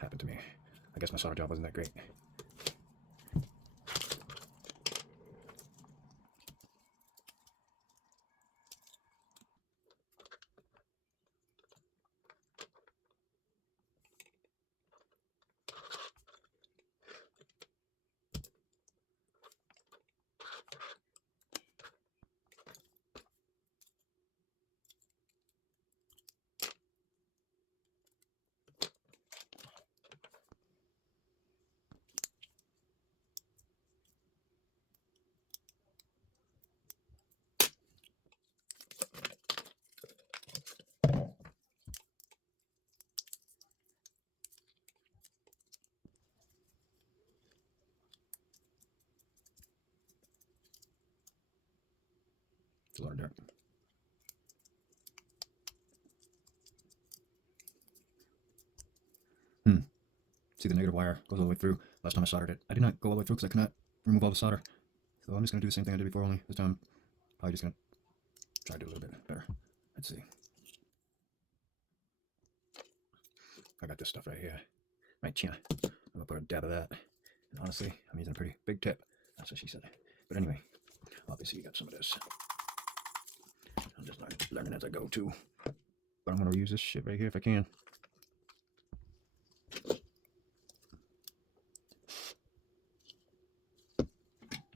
happened to me. I guess my solder job wasn't that great. It's a lot of dirt. See, the negative wire goes all the way through. Last time I soldered it, I did not go all the way through because I could not remove all the solder. So I'm just going to do the same thing I did before, only this time probably just going to try to do a little bit better. Let's see. I got this stuff right here. Right here. I'm going to put a dab of that. And honestly, I'm using a pretty big tip. That's what she said. But anyway, obviously you got some of this. I'm just learning as I go too. But I'm going to reuse this shit right here if I can.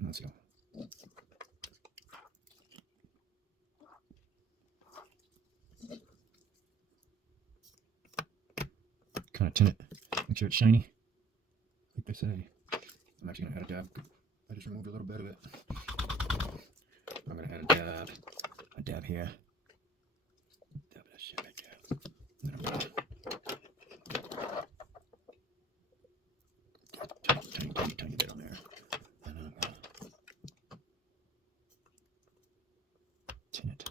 Let's go. Kind of tin it. Make sure it's shiny, like they say. I'm actually going to add a dab. I just removed a little bit of it. I'm going to add a dab here. Dab that shit right there. And then I'm going to tiny bit on there. And then I'm going to tin it.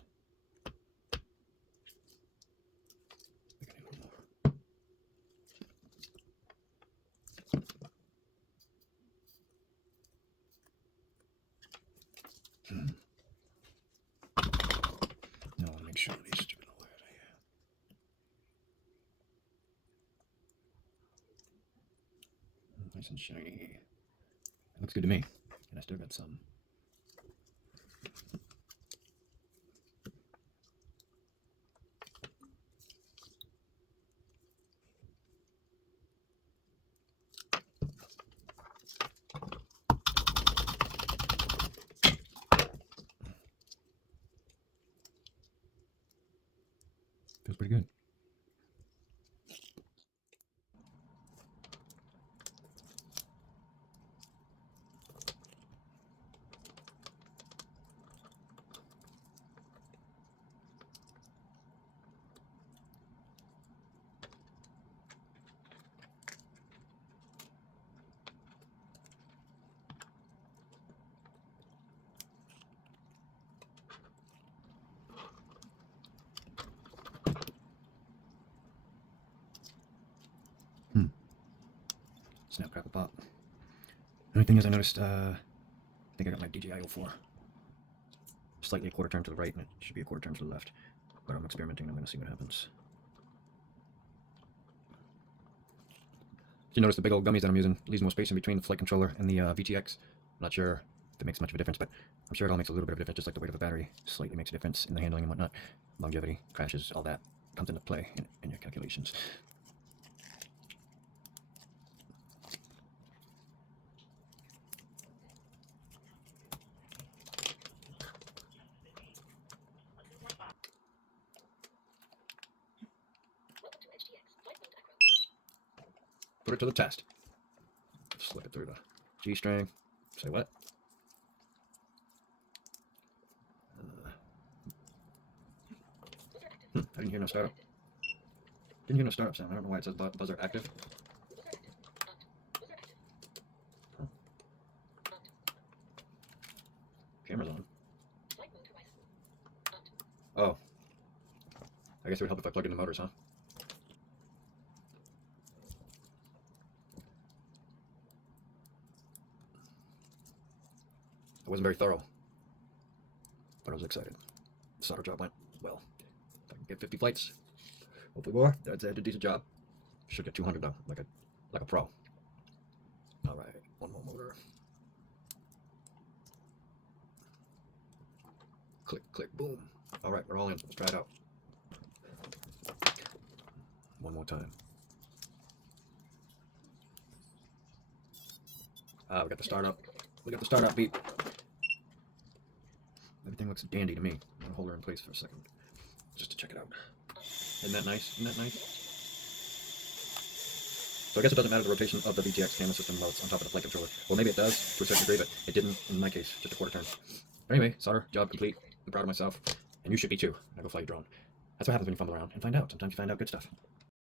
Now I want to make sure these stupid wires are here. Nice and shiny. It looks good to me. And I still got some. Feels pretty good. Snap, crackle, pop. The only thing is I noticed, I think I got my DJI 04 slightly a quarter turn to the right, and it should be a quarter turn to the left. But I'm experimenting, I'm going to see what happens. You notice the big old gummies that I'm using leaves more space in between the flight controller and the VTX. I'm not sure if it makes much of a difference, but I'm sure it all makes a little bit of a difference, just like the weight of a battery slightly makes a difference in the handling and whatnot. Longevity, crashes, all that comes into play in your calculations. Put it to the test. Slip it through the G-string. Say what? I didn't hear no startup. Didn't hear no startup sound. I don't know why it says buzzer active. Huh. Camera's on. Oh. I guess it would help if I plugged in the motors, huh? I wasn't very thorough, but I was excited. The solder job went well. If I can get 50 flights, hopefully more, that's a decent job. Should get 200 though, like a pro. All right, one more motor. Click, click, boom. All right, we're all in. Let's try it out. One more time. We got the startup. We got the startup beep. Everything looks dandy to me. I'm gonna hold her in place for a second, just to check it out. Isn't that nice? Isn't that nice? So I guess it doesn't matter the rotation of the VTX camera system while it's on top of the flight controller. Well, maybe it does to a certain degree, but it didn't in my case, just a quarter turn. But anyway, solder, job complete. I'm proud of myself, and you should be too. Now go fly your drone. That's what happens when you fumble around and find out. Sometimes you find out good stuff.